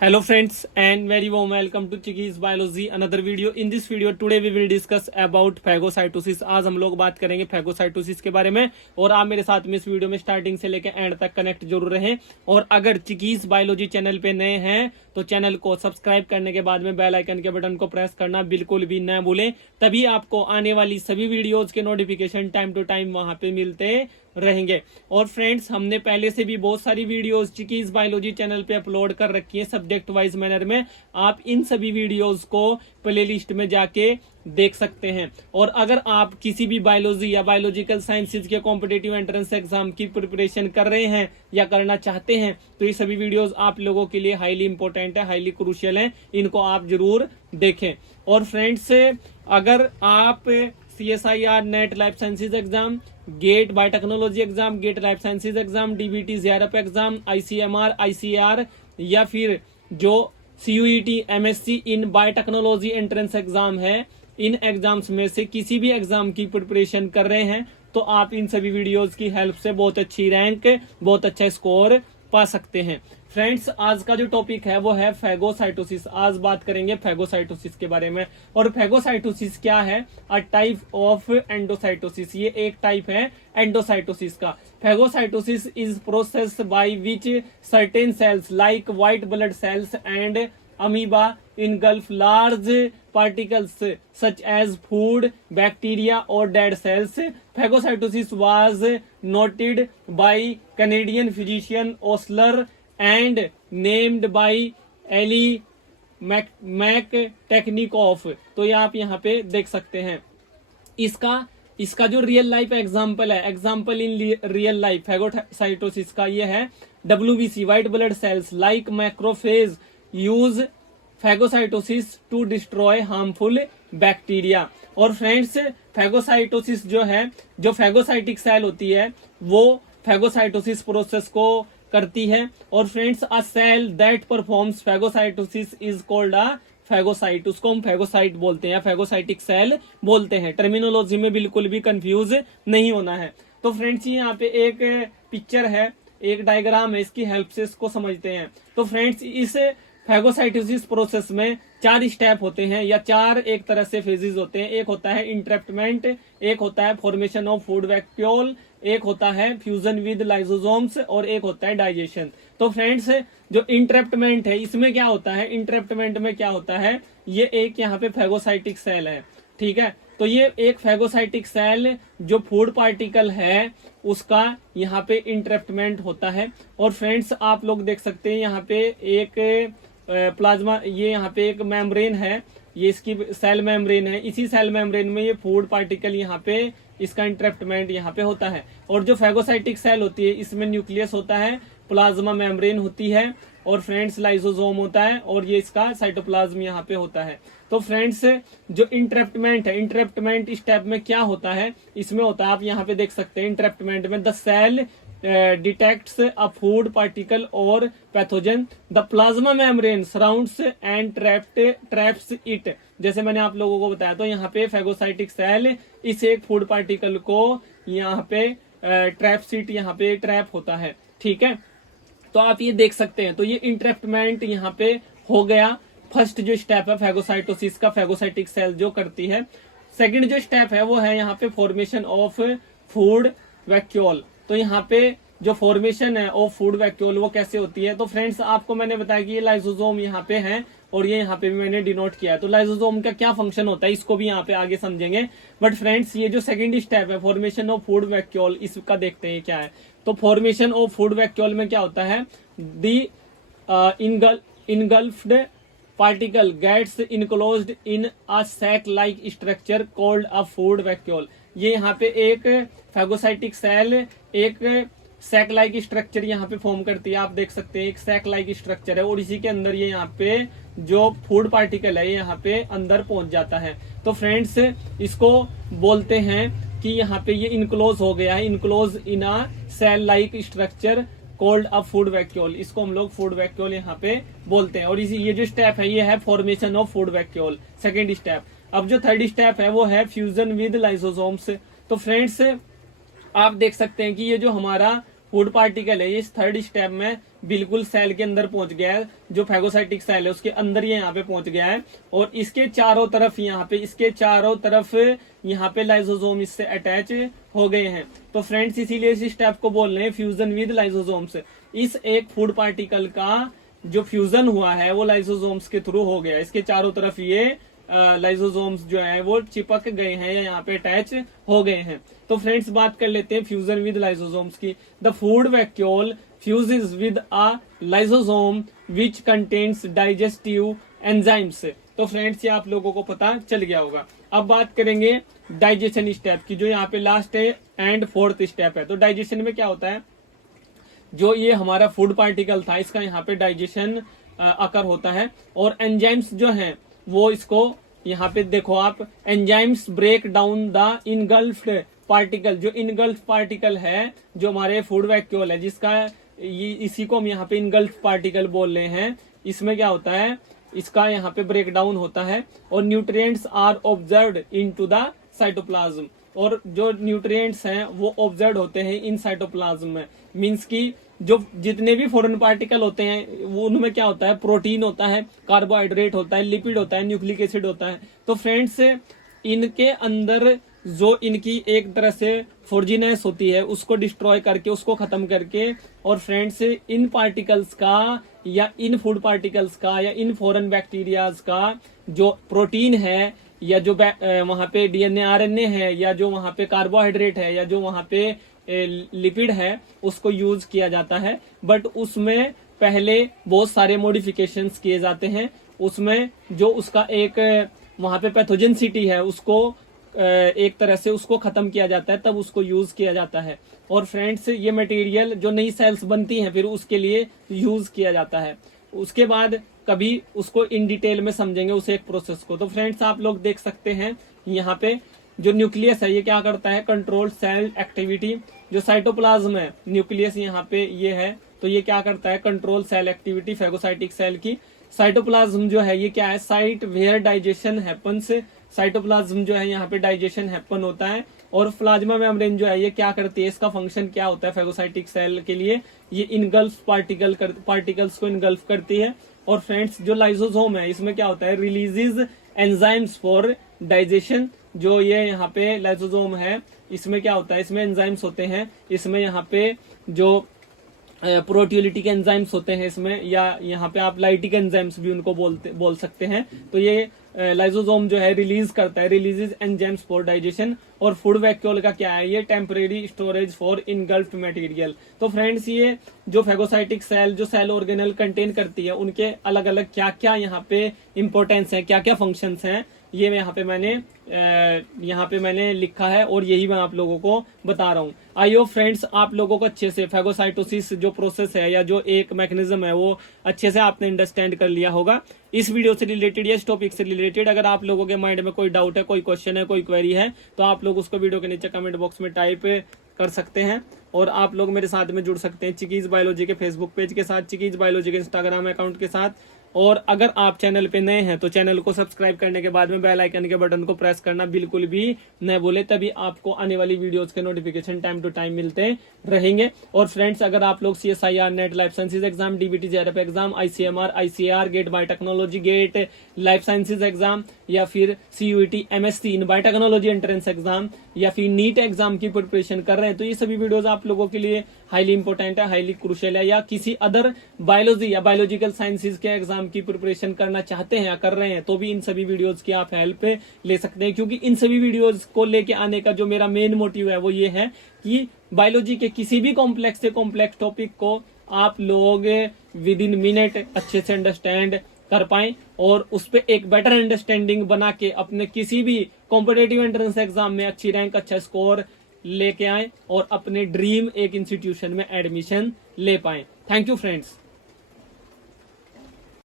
Hello friends and very warm welcome to Chickies Biology another video. In this video today we will discuss about phagocytosis. आज हम लोग बात करेंगे phagocytosis के बारे में और आप मेरे साथ में इस वीडियो में स्टार्टिंग से लेकर एंड तक कनेक्ट जरूर रहें। और अगर चिकीज बायोलॉजी चैनल पे नए हैं तो चैनल को सब्सक्राइब करने के बाद में बेल आइकन के बटन को प्रेस करना बिल्कुल भी न भूलें, तभी आपको आने वाली सभी वीडियोज के नोटिफिकेशन टाइम टू टाइम वहां पे मिलते रहेंगे। और फ्रेंड्स हमने पहले से भी बहुत सारी वीडियोस चिकीज बायोलॉजी चैनल पे अपलोड कर रखी है सब्जेक्ट वाइज मैनर में। आप इन सभी वीडियोस को प्लेलिस्ट में जाके देख सकते हैं। और अगर आप किसी भी बायोलॉजी या बायोलॉजिकल साइंसेज के कॉम्पिटिटिव एंट्रेंस एग्जाम की प्रिपरेशन कर रहे हैं या करना चाहते हैं तो ये सभी वीडियोस आप लोगों के लिए हाईली इंपॉर्टेंट है, हाईली क्रूशियल है, इनको आप जरूर देखें। और फ्रेंड्स अगर आप CSIR net life sciences exam, gate biotechnology exam, gate life sciences exam, DBT JRF exam, ICMR, ICAR या फिर जो CUET MSc in biotechnology entrance exam है, इन एग्जाम्स में से किसी भी एग्जाम की प्रिपरेशन कर रहे हैं तो आप इन सभी वीडियोस की हेल्प से बहुत अच्छी रैंक, बहुत अच्छा स्कोर पा सकते हैं। फ्रेंड्स आज का जो टॉपिक है वो है फैगोसाइटोसिस। आज बात करेंगे फैगोसाइटोसिस के बारे में। और फैगोसाइटोसिस क्या है? A type of endocytosis. ये एक टाइप है एंडोसाइटोसिस का। Phagocytosis is process by which certain cells like white blood cells and amoeba engulf large particles such as food, bacteria or dead cells. Phagocytosis was noted by Canadian physician Osler and named by Elie McTechnikov. तो ये आप यहाँ पे देख सकते हैं। इसका जो रियल लाइफ एग्जाम्पल है, example in real life phagocytosis का ये है WBC white blood cells like macrophage use phagocytosis to destroy harmful bacteria. और फ्रेंड्स फैगोसाइटोसिस जो है, जो फैगोसाइटिक सेल होती है वो फैगोसाइटोसिस प्रोसेस को करती है। और friends a cell that performs phagocytosis is called a phagocyte. उसको हम फैगोसाइट बोलते हैं या फैगोसाइटिक सेल बोलते हैं। टर्मिनोलॉजी में बिल्कुल भी कंफ्यूज नहीं होना है। तो फ्रेंड्स यहाँ पे एक पिक्चर है, एक डायग्राम है, इसकी हेल्प से इसको समझते हैं। तो फ्रेंड्स इस फैगोसाइटोसिस प्रोसेस में 4 स्टेप होते हैं या 4 एक तरह से फेजेस होते हैं। एक होता है इंट्रैप्टमेंट, एक होता है फॉर्मेशन ऑफ फूड वैक्यूल, एक होता है फ्यूजन विद लाइसोसोम्स और एक होता है डाइजेशन। तो फ्रेंड्स जो इंट्रैप्टमेंट है इसमें क्या होता है? इंट्रैप्टमेंट में क्या होता है? ये एक यहाँ पे फैगोसाइटिक सेल है, ठीक है। तो ये एक फैगोसाइटिक सेल जो फूड पार्टिकल है उसका यहाँ पे इंट्रैप्टमेंट होता है। और फ्रेंड्स आप लोग देख सकते हैं यहाँ पे एक प्लाज्मा, ये यहाँ पे एक मेम्ब्रेन है, ये इसकी सेल मेम्ब्रेन है। इसी सेल मेम्ब्रेन में ये फूड पार्टिकल यहाँ पे इसका इंट्रैप्टमेंट यहाँ पे होता है। और जो फैगोसाइटिक सेल होती है इसमें न्यूक्लियस होता है, प्लाज्मा मेम्ब्रेन होती है और फ्रेंड्स लाइसोसोम होता है और ये इसका साइटोप्लाज्म यहाँ पे होता है। तो फ्रेंड्स जो इंट्रैप्टमेंट है, इंट्रैप्टमेंट स्टेप में क्या होता है? इसमें होता है, आप यहाँ पे देख सकते हैं इंट्रैप्टमेंट में the cell detects a food particle और pathogen, the plasma membrane surrounds and traps it. जैसे मैंने आप लोगों को बताया, तो यहाँ पे फैगोसाइटिक सेल इस एक फूड पार्टिकल को यहाँ पे ट्रैप्स इट, यहाँ पे ट्रैप होता है, ठीक है। तो आप ये देख सकते हैं। तो ये इंट्रैप्टमेंट यहाँ पे हो गया, फर्स्ट जो स्टेप है फैगोसाइटोसिस का, फैगोसाइटिक सेल जो करती है। सेकंड जो स्टेप है वो है यहाँ पे फॉर्मेशन ऑफ फूड वैक्यूल। तो यहाँ पे जो फॉर्मेशन है ऑफ फूड वैक्यूल वो कैसे होती है? तो फ्रेंड्स आपको मैंने बताया कि ये लाइसोसोम यहाँ पे है और ये यहाँ पे भी मैंने डिनोट किया है। तो लाइसोसोम का क्या फंक्शन होता है इसको भी यहाँ पे आगे समझेंगे। बट फ्रेंड्स ये जो सेकंड स्टेप है फॉर्मेशन ऑफ फूड वैक्यूल, इसका देखते हैं क्या है। तो फॉर्मेशन ऑफ फूड वैक्यूल में क्या होता है? दी इनगल्फ्ड particle gets enclosed in a sac like structure called a food vacuole। ये यहाँ पे एक फैगोसाइटिक सेल एक सैक लाइक स्ट्रक्चर यहाँ पे फॉर्म करती है। आप देख सकते हैं एक सैक लाइक स्ट्रक्चर है और इसी के अंदर ये यहाँ पे जो फूड पार्टिकल है यहाँ पे अंदर पहुंच जाता है। तो फ्रेंड्स इसको बोलते हैं कि यहाँ पे ये इनक्लोज हो गया है, enclose in a cell like structure called a food vacuole. इसको हम लोग फूड वैक्यूल यहाँ पे बोलते हैं। और इसी ये जो स्टेप है ये है formation of food vacuole, second step. अब जो थर्ड स्टेप है वो है फ्यूजन विद लाइसोसोम्स। तो फ्रेंड्स आप देख सकते हैं कि ये जो हमारा फूड पार्टिकल है ये इस थर्ड स्टेप में बिल्कुल सेल के अंदर पहुंच गया है, जो फेगोसाइटिक सेल है उसके अंदर ये यहाँ पे पहुंच गया है, और इसके चारों तरफ यहाँ पे लाइसोसोम इससे अटैच हो गए हैं। तो फ्रेंड्स इसीलिए इस स्टेप को बोल रहे हैं फ्यूजन विद लाइसोसोम्स। इस एक फूड पार्टिकल का जो फ्यूजन हुआ है वो लाइसोसोम्स के थ्रू हो गया, इसके चारों तरफ ये लाइसोसोम्स जो है वो चिपक गए हैं या यहाँ पे अटैच हो गए हैं। तो फ्रेंड्स बात कर लेते हैं फ्यूजन विद लाइसोसोम्स की। The food vacuole fuses with a lysosome which contains digestive enzymes. तो फ्रेंड्स ये आप लोगों को पता चल गया होगा। अब बात करेंगे डाइजेशन स्टेप की, जो यहाँ पे लास्ट है एंड फोर्थ स्टेप है। तो डाइजेशन में क्या होता है, जो ये हमारा फूड पार्टिकल था इसका यहाँ पे डाइजेशन अकर होता है, और एंजाइम्स जो हैं वो इसको यहाँ पे देखो आप, enzymes break down the engulfed particle. जो इनगल्फ पार्टिकल है जो हमारे फूड वैक्यूल है, जिसका इसी को हम यहाँ पे इनगल्फ पार्टिकल बोल रहे हैं, इसमें क्या होता है, इसका यहाँ पे ब्रेक डाउन होता है और nutrients are observed into the cytoplasm. और जो न्यूट्रिएंट्स हैं वो ऑब्जर्व होते हैं इन साइटोप्लाज्म में। मींस की जो जितने भी फॉरेन पार्टिकल होते हैं वो उनमें क्या होता है, प्रोटीन होता है, कार्बोहाइड्रेट होता है, लिपिड होता है, न्यूक्लिक एसिड होता है। तो फ्रेंड्स इनके अंदर जो इनकी एक तरह से फोर्जिनेस होती है उसको डिस्ट्रॉय करके, उसको खत्म करके, और फ्रेंड्स इन पार्टिकल्स का या इन फूड पार्टिकल्स का या इन फॉरेन बैक्टीरियाज का जो प्रोटीन है या जो वहां पे डीएनए आरएनए है या जो वहां पे कार्बोहाइड्रेट है या जो वहां पे लिपिड है उसको यूज किया जाता है। बट उसमें पहले बहुत सारे मॉडिफिकेशंस किए जाते हैं, उसमें जो उसका एक वहां पे पैथोजेनिसिटी है उसको एक तरह से उसको खत्म किया जाता है, तब उसको यूज किया जाता है। और फ्रेंड्स ये मटेरियल जो नई सेल्स बनती हैं फिर उसके लिए यूज किया जाता है। उसके बाद कभी उसको इन डिटेल में समझेंगे उस एक प्रोसेस को। तो फ्रेंड्स आप लोग देख सकते हैं यहाँ पे जो न्यूक्लियस है ये क्या करता है, कंट्रोल सेल एक्टिविटी। जो साइटोप्लाज्म है, न्यूक्लियस यहाँ पे ये है, तो ये क्या करता है, control cell activity phagocytic cell की। साइटोप्लाज्म जो है ये क्या है, site where digestion happens. Cytoplasm जो है यहाँ पे डाइजेशन हैपन होता है। और प्लाज्मा मेम्ब्रेन जो है ये क्या करती है, इसका फंक्शन क्या होता है फेगोसाइटिक सेल के लिए, ये इनगल्फ पार्टिकल्स को इनगल्फ करती है। और फ्रेंड्स जो लाइसोसोम है इसमें क्या होता है, रिलीजेज एंजाइम्स फॉर डाइजेशन। जो ये यहाँ पे लाइसोसोम है इसमें क्या होता है, इसमें एंजाइम्स होते हैं, इसमें यहाँ पे जो प्रोटियोलिटिक एंजाइम्स होते हैं इसमें, या यहाँ पे आप लाइटिक एंजाइम्स भी उनको बोल सकते हैं। तो ये लाइसोसोम जो है रिलीज करता है, रिलीजेस एंजाइम्स फॉर डाइजेशन। और फूड वैक्यूल का क्या है, ये टेम्परेरी स्टोरेज फॉर इनगल्फ्ड मटेरियल। तो फ्रेंड्स ये जो फेगोसाइटिक सेल जो सेल ऑर्गेनल कंटेन करती है उनके अलग अलग क्या क्या यहाँ पे इंपॉर्टेंस है, क्या क्या फंक्शंस हैं, ये यहाँ पे मैंने लिखा है और यही मैं आप लोगों को बता रहा हूँ। आई होप फ्रेंड्स आप लोगों को अच्छे से फेगोसाइटोसिस जो प्रोसेस है या जो एक मैकेनिज्म है वो अच्छे से आपने अंडरस्टैंड कर लिया होगा। इस वीडियो से रिलेटेड या इस टॉपिक से रिलेटेड अगर आप लोगों के माइंड में कोई डाउट है, कोई क्वेश्चन है, कोई क्वेरी है, तो आप लोग उसको वीडियो के नीचे कमेंट बॉक्स में टाइप कर सकते हैं। और आप लोग मेरे साथ में जुड़ सकते हैं चिकीज बायोलॉजी के फेसबुक पेज के साथ, चिकीज बायोलॉजी के इंस्टाग्राम अकाउंट के साथ। और अगर आप चैनल पे नए हैं तो चैनल को सब्सक्राइब करने के बाद में बेल आइकन के बटन को प्रेस करना बिल्कुल भी न भूले, तभी आपको आने वाली वीडियोस के नोटिफिकेशन टाइम टू टाइम मिलते रहेंगे। और फ्रेंड्स अगर आप लोग CSIR net life sciences exam, DBT JRF exam, ICMR ICAR gate biotechnology gate life sciences exam, या फिर CUET MSc in biotechnology entrance exam, या फिर नीट एग्जाम की प्रिपरेशन कर रहे हैं, तो ये सभी वीडियोज आप लोगों के लिए हाईली इंपॉर्टेंट है, हाईली क्रूशियल है। या किसी अदर बायोलॉजी या बायोलॉजिकल साइंसेज के एग्जाम की प्रिपरेशन करना चाहते हैं या कर रहे हैं, तो भी इन सभी वीडियोज की आप हेल्प ले सकते हैं। क्योंकि इन सभी वीडियोज को लेके आने का जो मेरा मेन मोटिव है वो ये है कि बायोलॉजी के किसी भी कॉम्प्लेक्स से कॉम्प्लेक्स टॉपिक को आप लोग विद इन मिनट अच्छे से अंडरस्टैंड कर पाएं और उस पर एक बेटर अंडरस्टैंडिंग बना के अपने किसी भी कॉम्पिटेटिव एंट्रेंस एग्जाम में अच्छी रैंक, अच्छा स्कोर लेके आए और अपने ड्रीम एक इंस्टीट्यूशन में एडमिशन ले पाए। Thank you friends.